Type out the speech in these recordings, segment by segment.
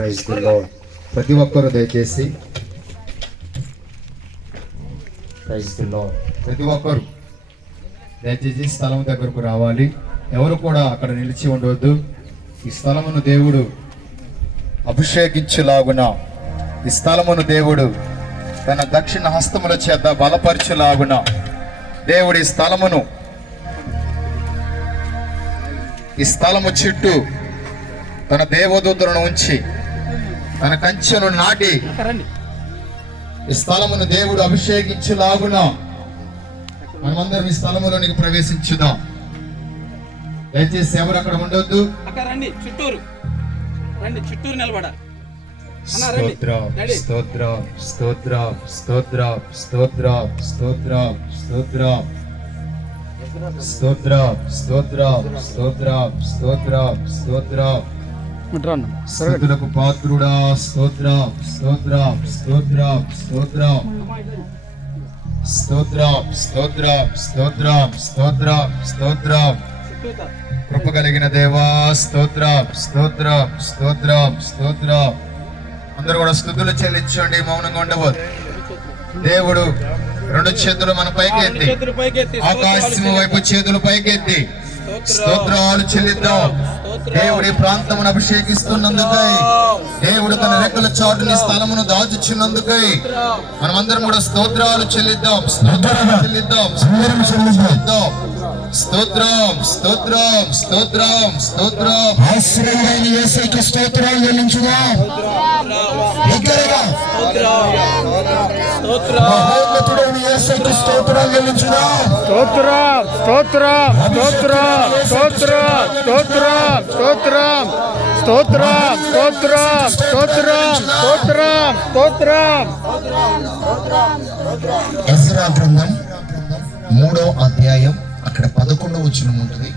Praise ప్రతి ఒక్కరు దయచేసి ప్రైజ్ ప్రతి ఒక్కరు దయచేసి స్థలం దగ్గరకు రావాలి. ఎవరు కూడా అక్కడ నిలిచి ఉండవద్దు ఈ స్థలమును దేవుడు అభిషేకించులాగున ఈ స్థలమును దేవుడు తన దక్షిణ హస్తముల చేత బలపరచులాగున దేవుడి స్థలమును ఈ స్థలము చుట్టూ తన దేవదూతలను ఉంచి తన కంచెను నాటి ఈ స్థలమును దేవుడు అభిషేకించులాగున మనమందరం ఈ స్థలములోనికి ప్రవేశించుదాం. దయచేసి ఎవరు అక్కడ ఉండొద్దు? రండి చుట్టూరు. రండి చుట్టూరు నిలబడాలి. అన్న రండి. స్తోత్రం డాడీ. స్తోత్రం స్తోత్రం స్తోత్రం స్తోత్రం స్తోత్రం స్తోత్రం. స్తోత్రం స్తోత్రం స్తోత్రం స్తోత్రం స్తోత్రం. స్థుతులకు పాత్రుడా స్తోత్రం స్తోత్రం స్తోత్రం స్తోత్రం. స్తోత్రం స్తోత్రం స్తోత్రం స్తోత్రం స్తోత్రం. కృప కలిగిన దేవా స్తోత్రం స్తోత్రం స్తోత్రం స్తోత్రం. అందరూ కూడా స్థుతులు చెల్లించండి మౌనంగా ఉండవద్దు దేవుడు రెండు చేతులు మన పైకెత్తి. ఆకాశం వైపు చేతులు పైకెత్తి. స్తోత్రాలు చెల్లిద్దాం. దేవుడి ప్రాంతమును అభిషేకిస్తున్నందుకై దేవుడు తన రెక్కల చాటుని స్థలమును దాచుచున్నందుకై మనమందరం కూడా స్తోత్రాలు చెల్లిద్దాం. స్తోత్రాలు చెల్లిద్దాం. స్తోత్రం చెల్లిద్దాం. స్తోత్రం స్తోత్రం స్తోత్రం స్తోత్రం ఆశ్రయుడైన యేసయ్యకి స్తోత్రాలు చెల్లించుదాం. బిగ్గరగా చెల్లించుదాం స్తోత్రం స్తోత్రం స్తోత్రం స్తోత్రం స్తోత్రం స్తోత్రం స్తోత్రం స్తోత్రం స్తోత్రం స్తోత్రం ఎజ్రా గ్రంథం మూడో అధ్యాయం అక్కడ పదకొండవ వచనం ఉంటుంది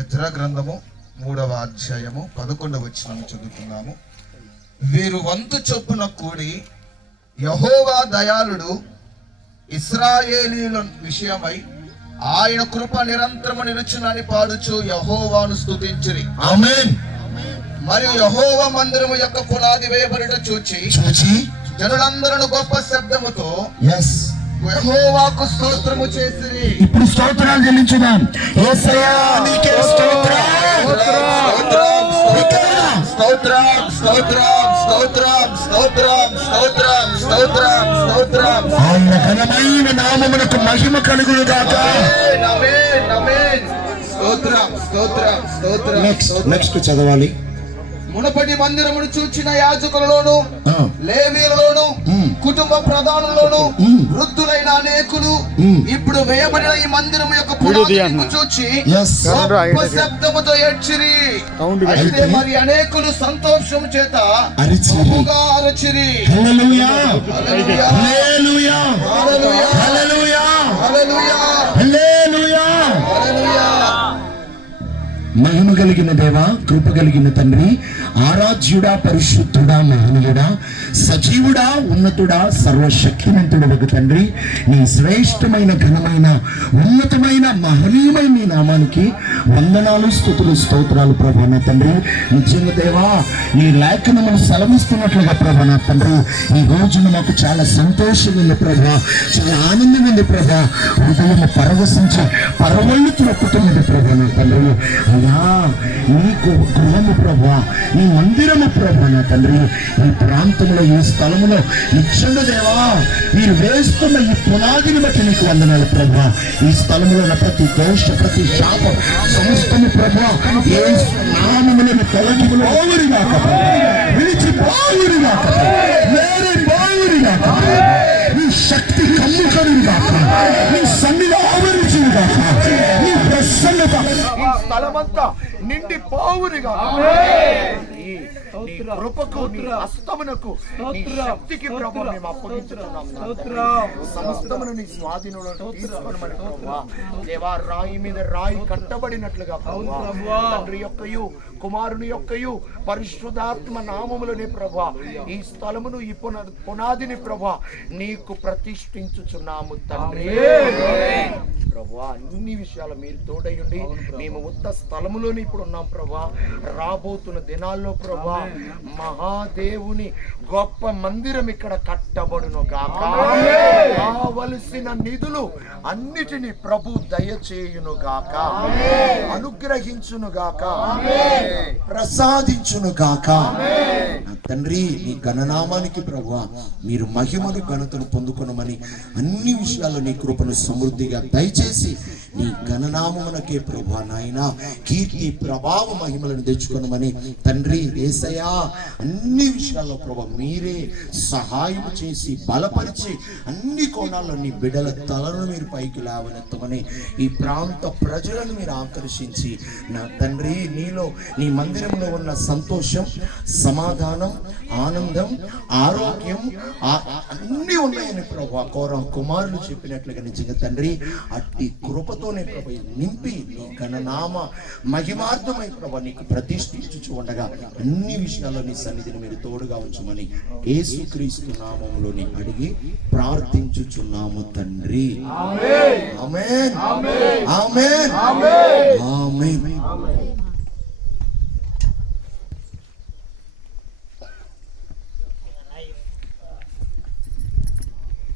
ఎజ్రా గ్రంథము మూడవ అధ్యాయము పదకొండవ వచనం చదువుతున్నాము. వీరు వంతు చొప్పున కూడి యహోవా దయాళుడు ఇస్రాయేలీల విషయమై ఆయన కృప నిరంతరము నిలుచునని పాడుచు యహోవాను స్తుతించిరి. ఆమేన్. మరియు యహోవ మందిరము యొక్క పునాది వేయబడిట చూచి చూచి జనులందరూ గొప్ప శబ్దముతో ఎస్ స్తోత్రము ఇప్పుడు స్తోత్రాలు చెల్లించుదాం. యేసయ్యా నీకే స్తోత్రం. బిగ్గరగా. స్తోత్రం స్తోత్రం స్తోత్రం స్తోత్రం స్తోత్రం స్తోత్రం స్తోత్రం. ఆయన ఘనమైన నామమునకు మహిమ కలుగును గాక. స్తోత్రం స్తోత్రం స్తోత్రం నెక్స్ట్ చదవాలి. మునపటి మందిరమును చూచిన యాజకులలోను లేవీలలోను. కుటుంబ ప్రధానులను. వృద్ధులైన అనేకులు. ఇప్పుడు వేయబడిన ఈ మందిరం యొక్క వీడియో పునాది తీయన్న. దిక్కు చూచి. గొప్ప శబ్దముతో ఏడ్చిరి అయితే మరి అనేకులు సంతోషం చేత అరిచిరి. అరచిరి మహిమ కలిగిన దేవ కృప కలిగిన తండ్రి ఆరాధ్యుడా పరిశుద్ధుడా మహనీయుడా సజీవుడా ఉన్నతుడా సర్వశక్తిమంతుడు ఒక తండ్రి. నీ శ్రేష్టమైన ఘనమైన ఉన్నతమైన మహనీయమైన నీ నామానికి వందనాలు స్థుతులు స్తోత్రాలు ప్రభా నా తండ్రి. నిజంగా దేవా నీ లేఖనమును సెలవిస్తున్నట్లుగా ప్రభా నా తండ్రి. ఈ రోజున మాకు చాలా సంతోషం ఉంది ప్రభా చాలా ఆనందం ఉంది ప్రభా. హృదయం పరవశించి పరవళ్ళు త్రొక్కుతున్నది ప్రభా నా తండ్రి. అయ్యా నీకు గృహము ప్రభా నీ మందిరము ప్రభా నా తండ్రి. ఈ ప్రాంతంలో ఈ స్థలములో నిజంగా దేవా మీరు వేస్తున్న ఈ పునాదిని బట్టి నీకు వందనాలు ప్రభా. ఈ స్థలములో ఉన్న ప్రతి దోష ప్రతి శాప సమస్తము ప్రభా ఏ నామములను తొలగిములు బావురిగాక విడిచి బావురిగాక వేరే బావురిగాక నీ శక్తి కమ్ము కలుగుగాక నీ సన్నిధి ఆవరించుగాక నీ స్థలమంతా నిండి పావురిగా నీ కృపకు నీ హస్తమునకు నీ శక్తికి ప్రభు మేము అప్పగించుతున్నాం సమస్తమును నీ స్వాధీనంలో దేవా రాయి మీద రాయి కట్టబడినట్లుగా తండ్రి యొక్కయు కుమారుని యొక్కయు పరిశుద్ధాత్మ నామములని ప్రభా. ఈ స్థలమును ఈ పున- పునాదిని ప్రభా నీకు ప్రతిష్ఠించుచున్నాము తండ్రి. ప్రభా. అన్ని విషయాలు మీరు తోడయుండి మేము ఉత్త స్థలములోనే ఇప్పుడు ఉన్నాం ప్రభా. రాబోతున్న దినాల్లో ప్రభా మహాదేవుని గొప్ప మందిరం ఇక్కడ కట్టబడును గాక. కావలసిన నిధులు అన్నిటిని ప్రభు దయచేయును గాక. అనుగ్రహించును గాక. ప్రసాదించును గాక. తండ్రి నీ గణనామానికి ప్రభు మీరు మహిమను ఘనతను పొందుకునమని అన్ని విషయాల్లో నీ కృపను సమృద్ధిగా దయచేసి నీ గణనామమునకే ప్రభు నాయన కీర్తి ప్రభావ మహిమలను తెచ్చుకునమని తండ్రి ఏసయా అన్ని విషయాల్లో ప్రభు మీరే సహాయం చేసి బలపరిచి అన్ని కోణాల్లో నీ బిడ్డల తలను మీరు పైకి లేవనెత్తమని ఈ ప్రాంత ప్రజలను మీరు ఆకర్షించి నా తండ్రి నీలో నీ మందిరంలో ఉన్న సంతోషం సమాధానం ఆనందం ఆరోగ్యం అన్నీ ఉన్నాయని ప్రభు కోరం కుమారులు చెప్పినట్లుగా నిజంగా తండ్రి అట్టి కృపతోనే ప్రభు నింపి నీ గణనామ మహిమార్థమై ప్రభు నీకు ప్రతిష్ఠించుచు ఉండగా అన్ని విషయాల్లో నీ సన్నిధిని మీరు తోడుగా ఉంచమని యేసుక్రీస్తు నామంలోని అడిగి ప్రార్థించుచున్నాము తండ్రి. ఆమేన్. ఆమేన్. ఆమేన్.